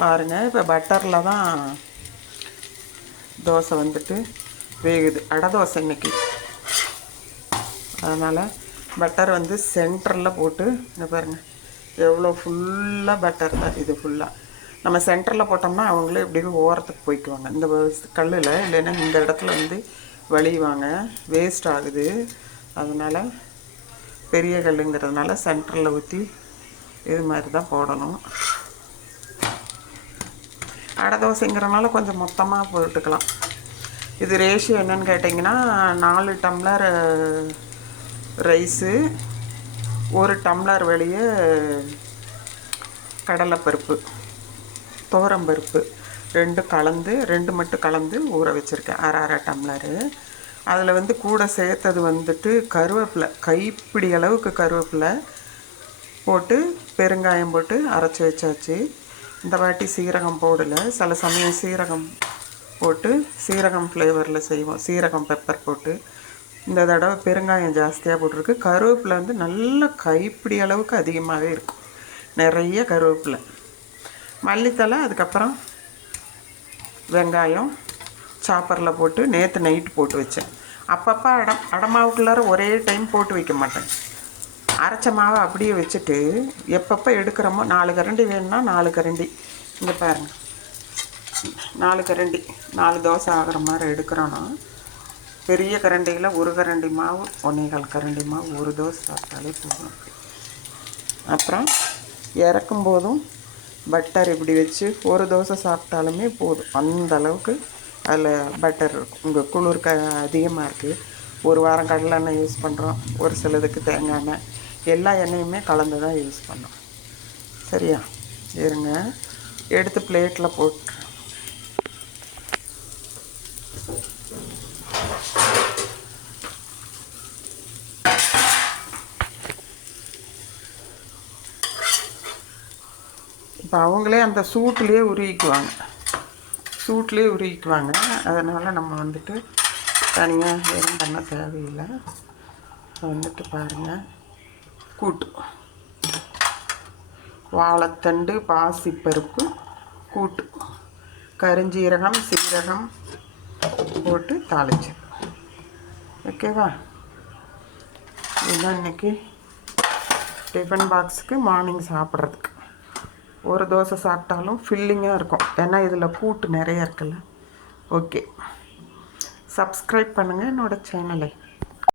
பாருங்கள். இப்போ பட்டரில் தான் தோசை வந்துட்டு வேகுது. அடை தோசை இன்றைக்கி. அதனால் பட்டர் வந்து சென்டரில் போட்டு இங்கே பாருங்கள் எவ்வளோ ஃபுல்லாக பட்டர் தான் இது ஃபுல்லாக. நம்ம சென்டரில் போட்டோம்னா அவங்களே எப்படியும் ஓரத்துக்கு போய்க்குவாங்க இந்த கல்லில். இல்லைன்னா இந்த இடத்துல வந்து வலிவாங்க, வேஸ்ட் ஆகுது. அதனால் பெரிய கல்லுங்கிறதுனால சென்டரில் ஊற்றி இது மாதிரி தான் போடணும். அடை தோசைங்கிறனால கொஞ்சம் மொத்தமாக போட்டுக்கலாம். இது ரேஷியோ என்னென்னு கேட்டிங்கன்னா 4 டம்ளர் ரைஸு, 1 டம்ளர் வெளியே கடலைப்பருப்பு, துவரம்பருப்பு 2 மட்டும் கலந்து ஊற வச்சுருக்கேன். அரை டம்ளரு. அதில் வந்து கூட சேர்த்தது வந்துட்டு கருவேப்பிலை, கைப்பிடி அளவுக்கு கருவேப்பிலை போட்டு பெருங்காயம் போட்டு அரைச்சி வச்சாச்சு. இந்த வாட்டி சீரகம் போடலை. சில சமயம் சீரகம் போட்டு சீரகம் ஃப்ளேவரில் செய்வோம், சீரகம் பெப்பர் போட்டு. இந்த தடவை பெருங்காயம் ஜாஸ்தியாக போட்டிருக்கு. கருவேப்பிலை வந்து நல்ல கைப்பிடி அளவுக்கு அதிகமாகவே இருக்கும், நிறைய கருவேப்பிலை. மல்லித்தலை, அதுக்கப்புறம் வெங்காயம் சாப்பரில் போட்டு நேற்று நைட்டு போட்டு வச்சேன். அப்பப்போ அடமாவுக்குள்ளார ஒரே டைம் போட்டு வைக்க மாட்டேன். அரைச்ச மாவை அப்படியே வச்சுட்டு எப்பப்போ எடுக்கிறோமோ 4 கரண்டி வேணும்னா 4 கரண்டி. இங்கே பாருங்கள் 4 கரண்டி, 4 தோசை ஆகிற மாதிரி எடுக்கிறோன்னா பெரிய கரண்டியில் 1 கரண்டி மாவு, 1.25 கரண்டி மாவு, 1 தோசை சாப்பிட்டாலே போதும். அப்புறம் இறக்கும் போதும் பட்டர் இப்படி வச்சு 1 தோசை சாப்பிட்டாலுமே போதும். அந்த அளவுக்கு அதில் பட்டர் இருக்கும். இங்கே குளிர்க்க அதிகமாக இருக்குது. ஒரு வாரம் கடலை எண்ணெய் யூஸ் பண்ணுறோம், ஒரு சிலதுக்கு தேங்காய் எண்ணெய், எல்லா எண்ணெயுமே கலந்து தான் யூஸ் பண்ணோம். சரியா? இருங்க, எடுத்து பிளேட்டில் போட்டு இப்போ அவங்களே அந்த சூட்லேயே உருகிக்குவாங்க. அதனால் நம்ம வந்துட்டு தனியாக எதுவும் பண்ண தேவையில்லை. வந்துட்டு பாருங்கள், கூட்டு வாழைத்தண்டு பாசிப்பருப்பு கூட்டு, கருஞ்சீரகம் சீரகம் போட்டு தாளிச்சு. ஓகேவா? இதுதான் இன்றைக்கி டிஃபன் பாக்ஸுக்கு மார்னிங் சாப்பிட்றதுக்கு. 1 தோசை சாப்பிட்டாலும் ஃபில்லிங்காக இருக்கும், ஏன்னா இதில் கூட்டு நிறைய இருக்குல்ல. ஓகே, சப்ஸ்கிரைப் பண்ணுங்கள் என்னோடய சேனலை.